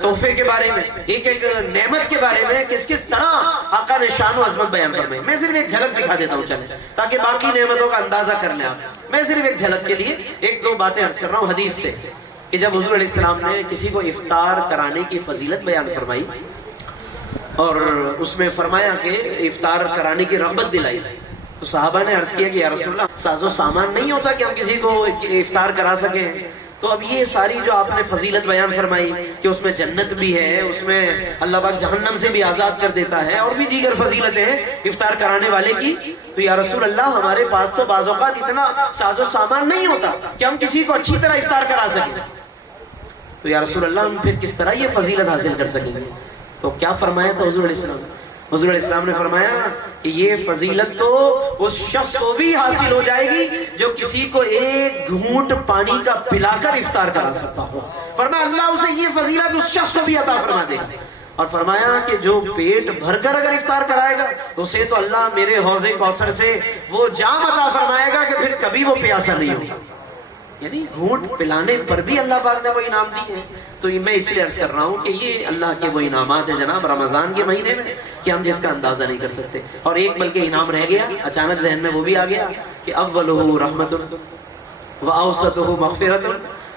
تحفے کے بارے میں، ایک ایک نعمت کے بارے میں کس کس طرح آقا نے شان و عظمت بیان فرمائی. میں صرف ایک جھلک دکھا دیتا ہوں چلے، تاکہ باقی نعمتوں کا اندازہ کر لیں آپ. میں صرف ایک جھلک کے لیے ایک دو باتیں عرض کر رہا ہوں حدیث سے، کہ جب حضور علیہ السلام نے کسی کو افطار کرانے کی فضیلت بیان فرمائی اور اس میں فرمایا کہ افطار کرانے کی رغبت دلائی، تو صحابہ نے عرض کیا کہ یا رسول اللہ ساز و سامان نہیں ہوتا کہ ہم کسی کو افطار کرا سکیں. تو اب یہ ساری جو آپ نے فضیلت بیان فرمائی کہ اس میں جنت بھی ہے، اس میں اللہ پاک جہنم سے بھی آزاد کر دیتا ہے، اور بھی دیگر فضیلتیں ہیں افطار کرانے والے کی، تو یا رسول اللہ ہمارے پاس تو بعض اوقات اتنا ساز و سامان نہیں ہوتا کہ ہم کسی کو اچھی طرح افطار کرا سکیں. تو یا رسول اللہ ہم پھر کس طرح یہ فضیلت حاصل کر سکیں گے؟ تو کیا فرمایا تھا حضور علیہ السلام؟ حضور علیہ السلام نے فرمایا کہ یہ فضیلت تو اس شخص کو بھی حاصل ہو جائے گی جو کسی کو ایک گھونٹ پانی کا پلا کر افطار کرا سکتا ہو. فرمایا اللہ اسے یہ فضیلت اس شخص کو بھی عطا فرما دے گا. اور فرمایا کہ جو پیٹ بھر کر اگر افطار کرائے گا اسے تو اللہ میرے حوض کوثر سے وہ جام عطا فرمائے گا کہ پھر کبھی وہ پیاسا نہیں ہوگا. یعنی گھونٹ پلانے پر بھی اللہ پاک نے وہ انعام دی ہے. تو میں اس لیے عرض کر رہا ہوں کہ یہ اللہ کے وہ انعامات ہیں جناب رمضان کے مہینے میں کہ ہم جس کا اندازہ نہیں کر سکتے. اور ایک بلکہ انعام رہ گیا اچانک ذہن میں، وہ بھی آ گیا کہ اولہ رحمت واوسطہ مغفرت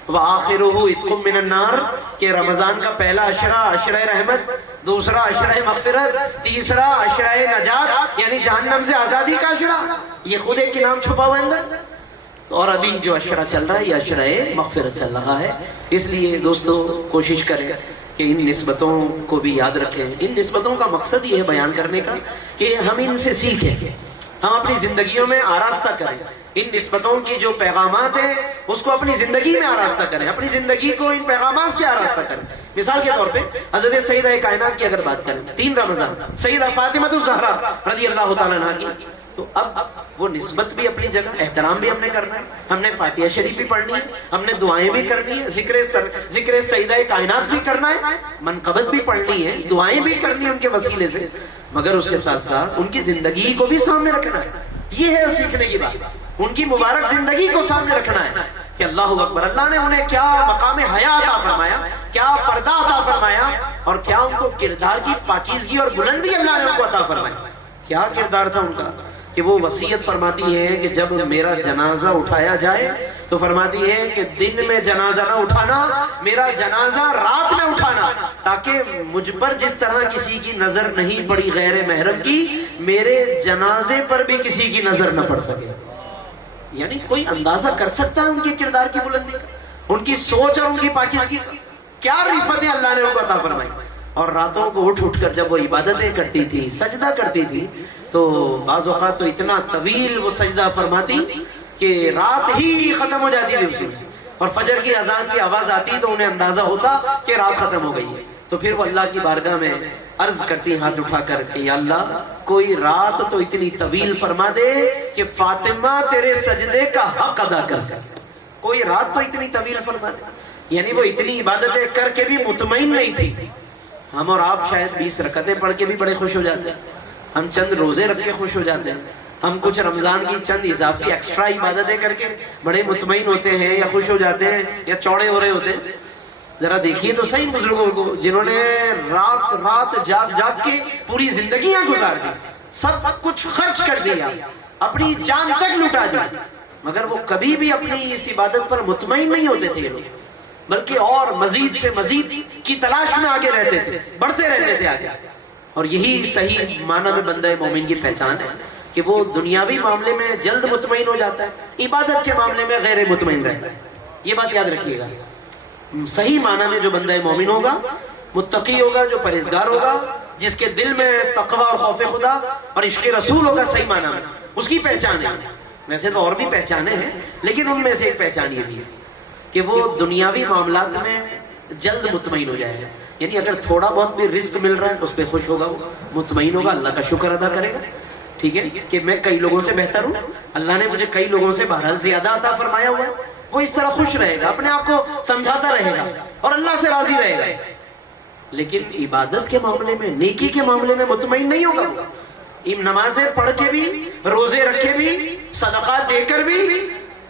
وآخرہ عتق من النار، کہ رمضان کا پہلا عشرہ عشرہ رحمت، دوسرا عشرہ مغفرت، تیسرا عشرہ نجات یعنی جہنم سے آزادی کا عشرہ. یہ خود ایک انعام چھپا ہوا ہے اندر. اور ابھی جو عشرہ چل رہا ہے یہ عشرہ مغفرت چل رہا ہے. اس لیے دوستو کوشش کریں کہ ان نسبتوں کو بھی یاد رکھیں. ان نسبتوں کا مقصد یہ ہے بیان کرنے کا کہ ہم ان سے سیکھیں، ہم اپنی زندگیوں میں آراستہ کریں. ان نسبتوں کی جو پیغامات ہیں اس کو اپنی زندگی میں آراستہ کریں، اپنی زندگی کو ان پیغامات سے آراستہ کریں. مثال کے طور پہ حضرت سیدہ کائنات کی اگر بات کریں، 3 رمضان سیدہ فاطمہ الزہرا رضی اللہ تعالیٰ عنہا کی، تو اب وہ نسبت بھی اپنی جگہ، احترام بھی ہم نے کرنا ہے، ہم نے فاتحہ شریف بھی پڑھنی ہے، ہم نے دعائیں بھی کرنی ہے، ذکر سیدہ کائنات بھی کرنا ہے، منقبت بھی پڑھنی ہے، دعائیں بھی کرنی ہے ان کے وسیلے سے، مگر اس کے ساتھ ساتھ ان کی زندگی کو بھی سامنے رکھنا ہے. یہ ہے سیکھنے کی بات، ان کی مبارک زندگی کو سامنے رکھنا ہے کہ اللہ اکبر، اللہ نے انہیں کیا مقام حیا عطا فرمایا، کیا پردہ عطا فرمایا، اور کیا ان کو کردار کی پاکیزگی اور بلندی اللہ نے ان کو عطا فرمائی. کیا کردار تھا ان کا. کہ وہ وصیت فرماتی ہے کہ جب میرا جنازہ اٹھایا جائے تو فرماتی ہے کہ دن میں جنازہ نہ اٹھانا، میرا جنازہ رات میں اٹھانا، تاکہ مجھ پر جس طرح کسی کی نظر نہیں پڑی غیر محرم کی، میرے جنازے پر بھی کسی کی نظر نہ پڑ سکے۔ یعنی کوئی اندازہ کر سکتا ہے ان کے کردار کی بلندی، ان کی سوچ اور ان کی پاکیزگی، کیا رفعتیں اللہ نے ان کو عطا فرمائی۔ اور راتوں کو اٹھ اٹھ کر جب وہ عبادتیں کرتی تھی، سجدہ کرتی تھی، تو بعض اوقات تو اتنا طویل وہ سجدہ فرماتی کہ رات ہی ختم ہو جاتی تھی اسی میں، اور فجر کی اذان کی آواز آتی تو انہیں اندازہ ہوتا کہ رات ختم ہو گئی ہے۔ تو پھر وہ اللہ کی بارگاہ میں عرض کرتی ہاتھ اٹھا کر کہ یا اللہ کوئی رات تو اتنی طویل فرما دے کہ فاطمہ تیرے سجدے کا حق ادا کر سکے، کوئی رات تو اتنی طویل فرما دے۔ یعنی وہ اتنی عبادتیں کر کے بھی مطمئن نہیں تھی۔ ہم اور آپ شاید 20 رکعتیں پڑھ کے بھی بڑے خوش ہو جاتے ہیں، ہم چند روزے رکھ کے خوش ہو جاتے ہیں، ہم کچھ رمضان کی چند اضافی ایکسٹرا عبادتیں کر کے بڑے مطمئن ہوتے ہیں یا خوش ہو جاتے ہیں یا چوڑے ہو رہے ہوتے ہیں۔ ذرا دیکھیے تو صحیح بزرگوں کو جنہوں نے رات رات جاگ جاگ کے پوری زندگیاں گزار دی، سب کچھ خرچ کر دیا، اپنی جان تک لٹا دی، مگر وہ کبھی بھی اپنی اس عبادت پر مطمئن نہیں ہوتے تھے یہ لوگ، بلکہ اور مزید سے مزید کی تلاش میں آگے رہتے تھے، بڑھتے رہتے تھے آگے۔ اور یہی صحیح معنی میں بندہ مومن کی پہچان ہے کہ وہ دنیاوی معاملے میں جلد مطمئن ہو جاتا ہے، عبادت کے معاملے میں غیر مطمئن رہتا ہے۔ یہ بات یاد رکھیے گا، صحیح معنی میں جو بندہ مومن ہوگا، متقی ہوگا، جو پرہیزگار ہوگا، جس کے دل میں تقوی اور خوف خدا اور عشق رسول ہوگا صحیح معنی میں، اس کی پہچان ہے۔ ویسے تو اور بھی پہچانے ہیں، لیکن ان میں سے ایک پہچان یہ بھی ہے کہ وہ دنیاوی معاملات میں جلد مطمئن ہو جائے گا۔ یعنی اگر تھوڑا بہت بھی رزق مل رہا ہے اس پہ خوش ہوگا، وہ مطمئن ہوگا، اللہ کا شکر ادا کرے گا، ٹھیک ہے کہ میں کئی لوگوں سے بہتر ہوں، اللہ نے مجھے کئی لوگوں سے بہرحال زیادہ عطا فرمایا ہوا ہے، وہ اس طرح خوش رہے گا، اپنے آپ کو سمجھاتا رہے گا اور اللہ سے راضی رہے گا۔ لیکن عبادت کے معاملے میں، نیکی کے معاملے میں مطمئن نہیں ہوگا، نمازیں پڑھ کے بھی، روزے رکھے بھی، صدقات دے کر بھی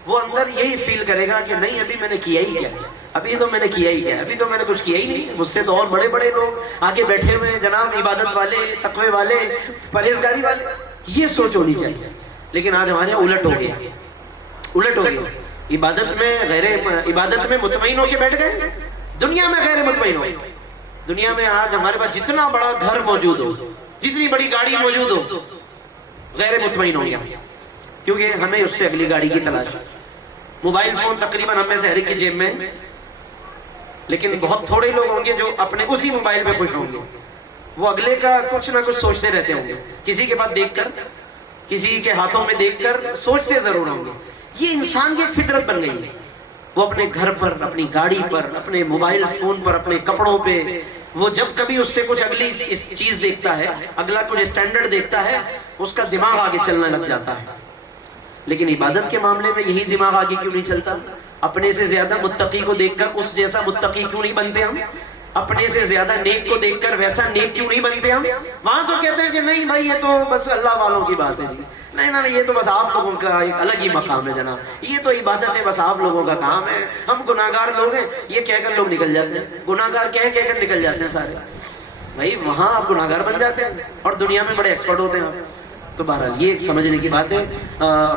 وہ اندر یہی فیل کرے گا کہ نہیں ابھی میں نے کیا ہی کیا، ابھی تو میں نے کیا ہی کیا، ابھی تو میں نے کچھ کیا ہی نہیں، مجھ سے تو اور بڑے بڑے لوگ آگے بیٹھے ہوئے ہیں جناب، عبادت والے، تقوی والے، پرہیزگاری والے، یہ سوچ ہونی چاہیے۔ لیکن آج ہمارے الٹ ہو گیا، الٹ ہو گیا، عبادت میں مطمئن ہو کے بیٹھ گئے، دنیا میں غیر مطمئن ہو۔ دنیا میں آج ہمارے پاس جتنا بڑا گھر موجود ہو، جتنی بڑی گاڑی موجود ہو، غیر مطمئن ہو گیا، کیونکہ ہمیں اس سے اگلی گاڑی کی تلاش ہے۔ موبائل فون تقریباً ہم میں سے ہر ایک کی جیب میں، لیکن بہت تھوڑے لوگ ہوں گے جو اپنے اسی موبائل پہ خوش ہوں گے، وہ اگلے کا کچھ نہ کچھ سوچتے رہتے ہوں گے، کسی کے پاس دیکھ کر، کسی کے ہاتھوں میں دیکھ کر سوچتے ضرور ہوں گے۔ یہ انسان کی ایک فطرت بن گئی ہے، وہ اپنے گھر پر، اپنی گاڑی پر، اپنے موبائل فون پر، اپنے کپڑوں پہ، وہ جب کبھی اس سے کچھ اگلی چیز دیکھتا ہے، اگلا کچھ اسٹینڈرڈ دیکھتا ہے، اس کا دماغ آگے چلنے لگ جاتا ہے۔ لیکن عبادت کے معاملے میں یہی دماغ آگے کیوں نہیں چلتا؟ اپنے سے زیادہ متقی کو دیکھ کر اس جیسا متقی کیوں نہیں بنتے ہم؟ اپنے سے زیادہ نیک کو دیکھ کر ویسا نیک کیوں نہیں بنتے ہم؟ وہاں تو کہتے ہیں کہ نہیں بھائی یہ تو بس اللہ والوں کی بات ہے جی، نہیں نہیں یہ تو بس آپ لوگوں کا ایک الگ ہی مقام ہے جناب، یہ تو عبادت ہے بس آپ لوگوں کا کام ہے، ہم گناہگار لوگ ہیں، یہ کہہ کر لوگ نکل جاتے ہیں، گناہگار کہہ کر نکل جاتے ہیں سارے۔ بھائی وہاں آپ گناہگار بن جاتے ہیں اور دنیا میں بڑے ایکسپرٹ ہوتے ہیں آپ۔ تو بہرحال یہ سمجھنے کی بات ہے،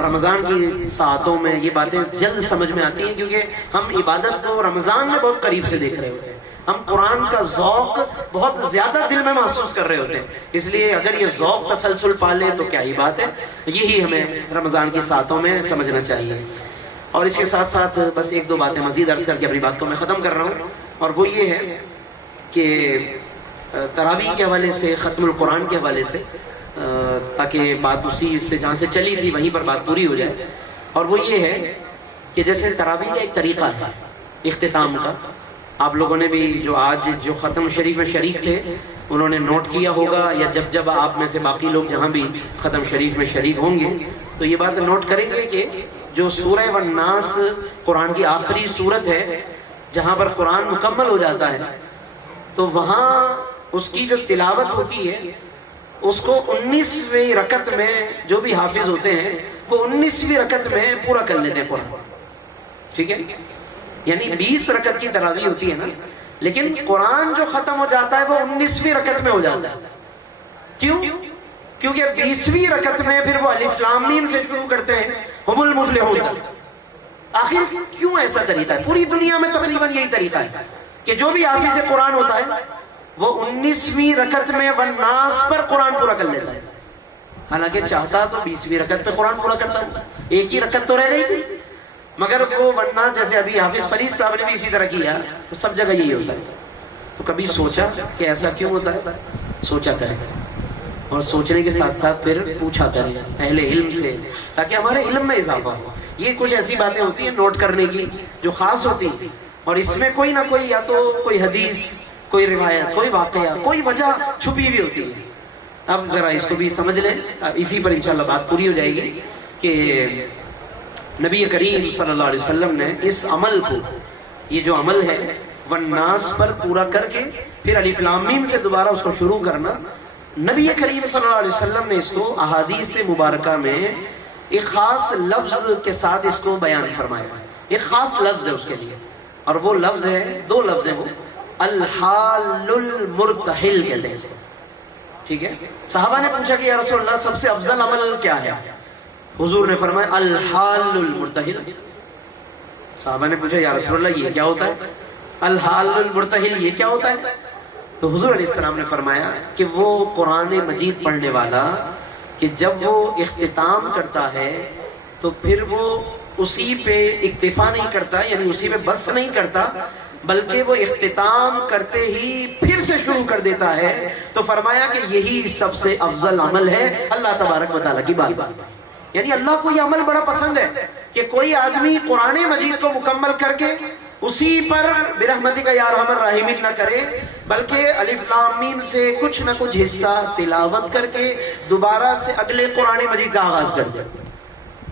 رمضان کی ساعتوں میں یہ باتیں جلد سمجھ میں آتی ہیں، کیونکہ ہم عبادت کو رمضان میں بہت قریب سے دیکھ رہے ہوتے ہیں، ہم قرآن کا ذوق بہت زیادہ دل میں محسوس کر رہے ہوتے ہیں، اس لیے اگر یہ ذوق تسلسل پا لے تو کیا ہی بات ہے، یہی ہمیں رمضان کی ساعتوں میں سمجھنا چاہیے۔ اور اس کے ساتھ ساتھ بس ایک دو باتیں مزید عرض کر کے اپنی بات کو میں ختم کر رہا ہوں، اور وہ یہ ہے کہ تراویح کے حوالے سے، ختم القرآن کے حوالے سے، تاکہ بات اسی سے جہاں سے چلی تھی وہیں پر بات پوری ہو جائے، اور وہ یہ ہے کہ جیسے تراویح کا ایک طریقہ ہے اختتام کا، آپ لوگوں نے بھی جو آج جو ختم شریف میں شریک تھے انہوں نے نوٹ کیا ہوگا، یا جب آپ میں سے باقی لوگ جہاں بھی ختم شریف میں شریک ہوں گے تو یہ بات نوٹ کریں گے کہ جو سورہ والناس قرآن کی آخری سورت ہے، جہاں پر قرآن مکمل ہو جاتا ہے، تو وہاں اس کی جو تلاوت ہوتی ہے اس کو 19ویں رکعت میں جو بھی حافظ ہوتے ہیں وہ 19ویں رکعت میں پورا کر لیتے ہیں قرآن، ٹھیک ہے؟ یعنی 20 رکعت کی تراویح ہوتی ہے نا، لیکن قرآن جو ختم ہو جاتا ہے وہ 19ویں رکعت میں ہو جاتا ہے۔ کیوں؟ کیونکہ 20ویں رکعت میں پھر وہ الف لام میم سے شروع کرتے ہیں ہم المفلحون. آخر کیوں ایسا طریقہ ہے؟ پوری دنیا میں تقریباً یہی طریقہ ہے کہ جو بھی حافظ قرآن ہوتا ہے وہ 19ویں رکعت میں والناس پر قرآن پورا کر لیتا ہے. حالانکہ چاہتا تو 20ویں رکعت پہ قرآن پورا کرتا ہوں، ایک ہی رکعت تو رہ گئی تھی. مگر وہ والناس جیسے ابھی حافظ فرید صاحب نے بھی اسی طرح کیا، تو سب جگہ یہی ہوتا ہے. تو کبھی سوچا کہ ایسا کیوں ہوتا ہے؟ سوچا کریں، اور سوچنے کے ساتھ ساتھ پھر پوچھا کریں اہل علم سے، تاکہ ہمارے علم میں اضافہ ہو. یہ کچھ ایسی باتیں ہوتی ہیں نوٹ کرنے کی جو خاص ہوتی ہیں، اور اس میں کوئی نہ کوئی یا تو کوئی حدیث، کوئی روایت، کوئی واقعہ، کوئی وجہ چھپی ہوئی ہوتی ہے. اب ذرا اس کو بھی سمجھ لیں، اب اسی پر انشاءاللہ بات پوری ہو جائے گی کہ نبی کریم صلی اللہ علیہ وسلم نے اس عمل کو، یہ جو عمل ہے والناس پر پورا کر کے پھر الف لام میم سے دوبارہ اس کو شروع کرنا، نبی کریم صلی اللہ علیہ وسلم نے اس کو احادیث مبارکہ میں ایک خاص لفظ کے ساتھ اس کو بیان فرمایا. ایک خاص لفظ ہے اس کے لیے، اور وہ لفظ ہے، دو لفظ ہیں، وہ الحال المرتحل کہتے ہیں اس کو. ٹھیک ہے؟ صحابہ نے پوچھا کہ یا رسول اللہ سب سے افضل عمل کیا ہے؟ حضور نے فرمایا الحال المرتحل. صحابہ نے پوچھا یا رسول اللہ یہ کیا ہوتا ہے؟ الحال المرتحل یہ کیا ہوتا ہے؟ تو حضور علیہ السلام نے فرمایا کہ وہ قرآن مجید پڑھنے والا کہ جب وہ اختتام کرتا ہے تو پھر وہ اسی پہ اکتفا نہیں کرتا، یعنی اسی پہ بس نہیں کرتا، بلکہ وہ اختتام کرتے ہی پھر سے شروع کر دیتا ہے. تو فرمایا کہ یہی سب سے افضل عمل ہے اللہ تبارک و تعالیٰ کی بات. یعنی اللہ کو یہ عمل بڑا پسند ہے کہ کوئی آدمی قرآن مجید کو مکمل کر کے اسی پر برحمتک یا ارحم الراحمین نہ کرے، بلکہ الف لام میم سے کچھ نہ کچھ حصہ تلاوت کر کے دوبارہ سے اگلے قرآن مجید کا آغاز کر دے،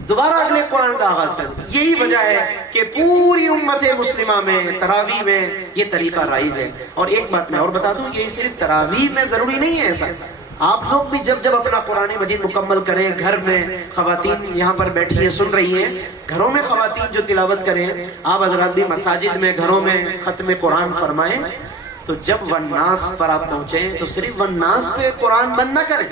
دوبارہ اگلے قرآن کا آغاز کر دے. یہی وجہ ہے کہ پوری امت مسلمہ میں تراویح میں یہ طریقہ رائج ہے. اور ایک بات میں اور بتا دوں، یہ صرف تراویح میں ضروری نہیں ہے ایسا. آپ لوگ بھی جب اپنا قرآن مجید مکمل کریں، گھر میں خواتین یہاں پر بیٹھی ہیں سن رہی ہیں، گھروں میں خواتین جو تلاوت کریں، آپ حضرات بھی مساجد میں گھروں میں ختم قرآن فرمائیں. تو جب والناس پر آپ پہنچیں تو صرف والناس پہ قرآن بند نہ کریں،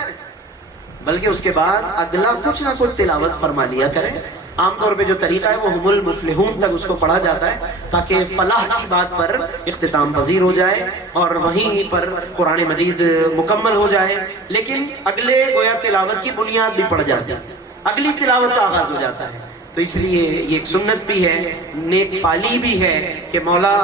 بلکہ اس کے بعد اگلا کچھ نہ کچھ تلاوت فرما لیا کریں. عام طور پہ جو طریقہ ہے وہ ہم المفلحون تک اس کو پڑھا جاتا ہے تاکہ فلاح کی بات پر اختتام پذیر ہو جائے اور وہیں پر قرآن مجید مکمل ہو جائے. لیکن اگلے گویا تلاوت کی بنیاد بھی پڑ جاتی ہے، اگلی تلاوت کا آغاز ہو جاتا ہے. تو اس لیے یہ ایک سنت بھی ہے، نیک فالی بھی ہے کہ مولا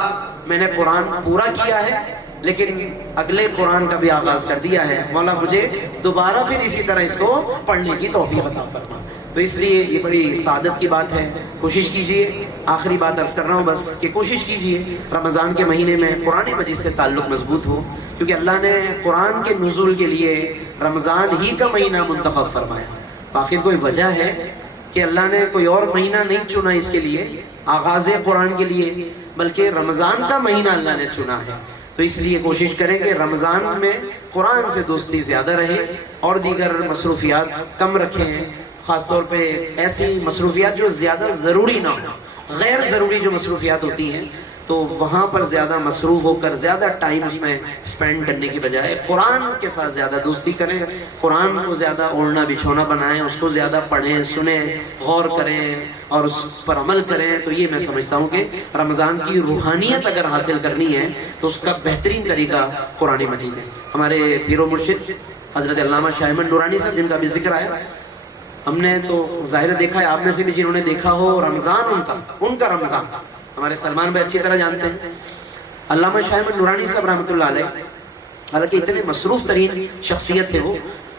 میں نے قرآن پورا کیا ہے لیکن اگلے قرآن کا بھی آغاز کر دیا ہے، مولا مجھے دوبارہ پھر اسی طرح اس کو پڑھنے کی توفیق عطا فرما. تو اس لیے یہ بڑی سعادت کی بات ہے. کوشش کیجئے، آخری بات عرض کر رہا ہوں بس، کہ کوشش کیجئے رمضان کے مہینے میں قرآن مجید سے تعلق مضبوط ہو، کیونکہ اللہ نے قرآن کے نزول کے لیے رمضان ہی کا مہینہ منتخب فرمایا. آخر کوئی وجہ ہے کہ اللہ نے کوئی اور مہینہ نہیں چنا اس کے لیے آغاز قرآن کے لیے، بلکہ رمضان کا مہینہ اللہ نے چنا ہے. تو اس لیے کوشش کریں کہ رمضان میں قرآن سے دوستی زیادہ رہے اور دیگر مصروفیات کم رکھیں. خاص طور پہ ایسی مصروفیات جو زیادہ ضروری نہ ہو، غیر ضروری جو مصروفیات ہوتی ہیں تو وہاں پر زیادہ مصروف ہو کر زیادہ ٹائم اس میں سپینڈ کرنے کی بجائے قرآن کے ساتھ زیادہ دوستی کریں. قرآن کو زیادہ اوڑھنا بچھونا بنائیں، اس کو زیادہ پڑھیں، سنیں، غور کریں اور اس پر عمل کریں. تو یہ میں سمجھتا ہوں کہ رمضان کی روحانیت اگر حاصل کرنی ہے تو اس کا بہترین طریقہ قرآن مجید ہے. ہمارے پیر و مرشد حضرت علامہ شاہ احمد نورانی صاحب جن کا بھی ذکر آیا، ہم نے تو ظاہر دیکھا ہے، آپ میں سے بھی جنہوں نے دیکھا ہو، رمضان ان کا رمضان ہمارے سلمان بھائی اچھی طرح جانتے ہیں. علامہ شاہ احمد نورانی صاحب رحمۃ اللہ علیہ، حالانکہ اتنے مصروف ترین شخصیت تھے وہ،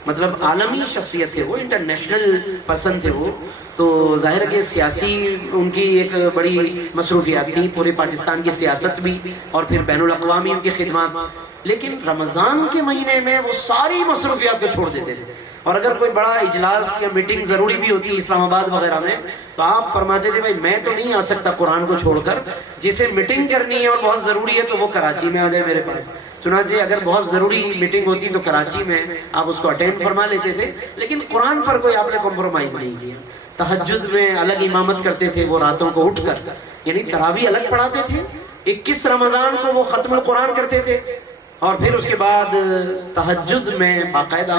مطلب عالمی شخصیت تھے وہ، انٹرنیشنل پرسن تھے وہ. تو ظاہر ہے کہ سیاسی ان کی ایک بڑی مصروفیات تھی، پورے پاکستان کی سیاست بھی اور پھر بین الاقوامی ان کی خدمات. لیکن رمضان کے مہینے میں وہ ساری مصروفیات کو چھوڑ دیتے تھے، اور اگر کوئی بڑا اجلاس یا میٹنگ ضروری بھی ہوتی ہے اسلام آباد وغیرہ میں تو آپ فرماتے تھے بھائی میں تو نہیں آ سکتا قرآن کو چھوڑ کر، جسے میٹنگ کرنی ہے اور بہت ضروری ہے تو وہ کراچی میں آ جائے میرے پاس. چنانچہ اگر بہت ضروری میٹنگ ہوتی تو کراچی میں آپ اس کو اٹینڈ فرما لیتے تھے، لیکن قرآن پر کوئی آپ نے کمپرومائز نہیں کیا. تہجد میں الگ امامت کرتے تھے وہ راتوں کو اٹھ کر، یعنی تراویح الگ پڑھاتے تھے. 21 رمضان کو وہ ختم القرآن کرتے تھے اور پھر اس کے بعد تہجد میں باقاعدہ